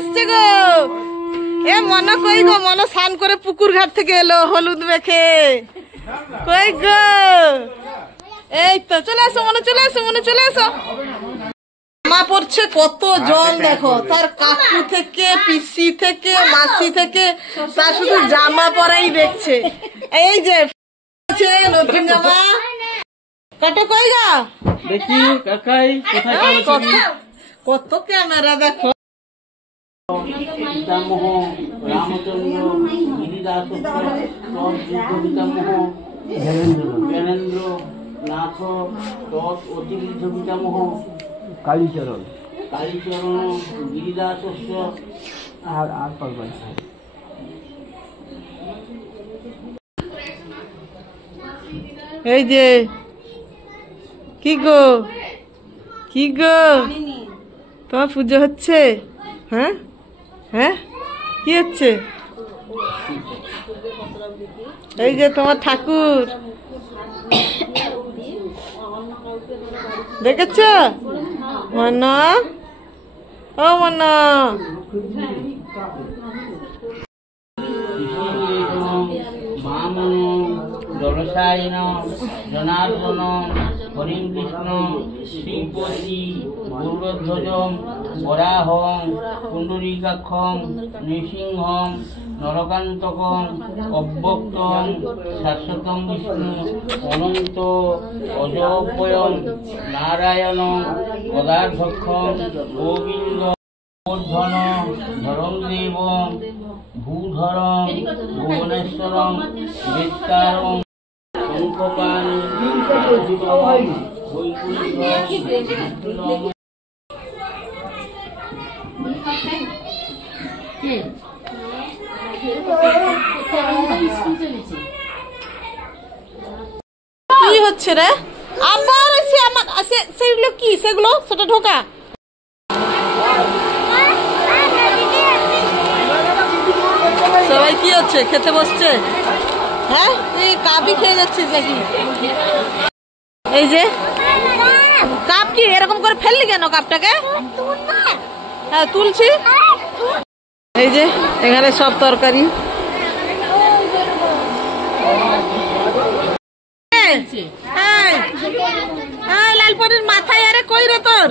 আসছে গো। এ মনা কই গো? মনা স্নান করে পুকুর ঘাট থেকে এলো হলুদ মেখে। কই গো? এই তো চলে আসো মনে, চলে আসো মনে, চলে আসো। জামা পড়ছে কত জন দেখো, তার কাকু থেকে পিসি থেকে মাসি থেকে, তার শুধু জামা পরাই দেখছে। এই যে নতুন জামা কাটো কই গা দেখি কাকাই কোথায় কত ক্যামেরা দেখো। পিতামহ রামচন্দ্র গিরিদাস পিতামহ জ্ঞানেন্দ্র নাথ তৎ অতিবৃদ্ধ পিতামহ কালীচরণ গিরিদাস আর এই যে কি গো, কি গো তোমার পুজো হচ্ছে? হ্যাঁ হ্যাঁ, কি হচ্ছে? এই যে তোমার ঠাকুর দেখেছ মনা? ও মনা, জলসায়ন জনার্দন হরিং কৃষ্ণ শ্রীপতি গৌরধ্বজম বরাহং পুণ্ডরীকাক্ষং নৃসিংহং নরকান্তকং অব্যক্তং শাশ্বতং বিষ্ণু অনন্ত অজব্যয়ং নারায়ণং পদার্থক্ষং গোবিন্দ ধন ধরং দেবং ভূধরং ভুবনেশ্বরং বেত্তারং শঙ্খপাণ কি হচ্ছে রে? আবার সেগুলো কি? সেগুলো সেটা ঢোকা। সবাই কি হচ্ছে? খেতে বসছে? হ্যাঁ, তুই কাপই খেয়ে যাচ্ছিস নাকি? এই যে কাপ কি এরকম করে ফেললি কেন কাপটাকে? হ্যাঁ তুলছি। এই যে এখানে সব তরকারি। লালপরির মাথায় আরে কই রে তোর?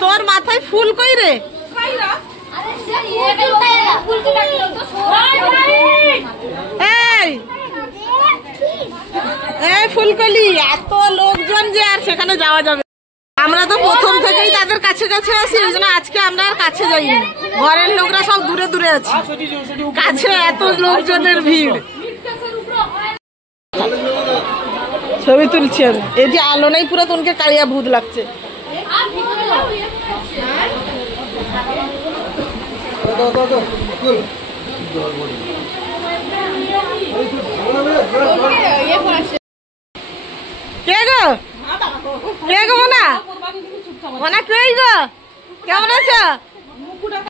তোর মাথায় ফুল কই রে? এই ফুলকলি, এত লোকজন যে আর সেখানে যাওয়া যাবে। আমরা তো প্রথম থেকেই তাদের কাছে কাছে আছি, ওই জন্য আজকে আমরা আর কাছে যাইনি। ঘরের লোকরা সব দূরে দূরে আছে, কাছে এত লোকজনের ভিড়। ছবি তুলছি আমি। এই যে আলো নাই, পুরো তোনকে কালিয়া ভূত লাগছে। কে গো? কে গো মনা? মনা কই গো? কেমন আছো?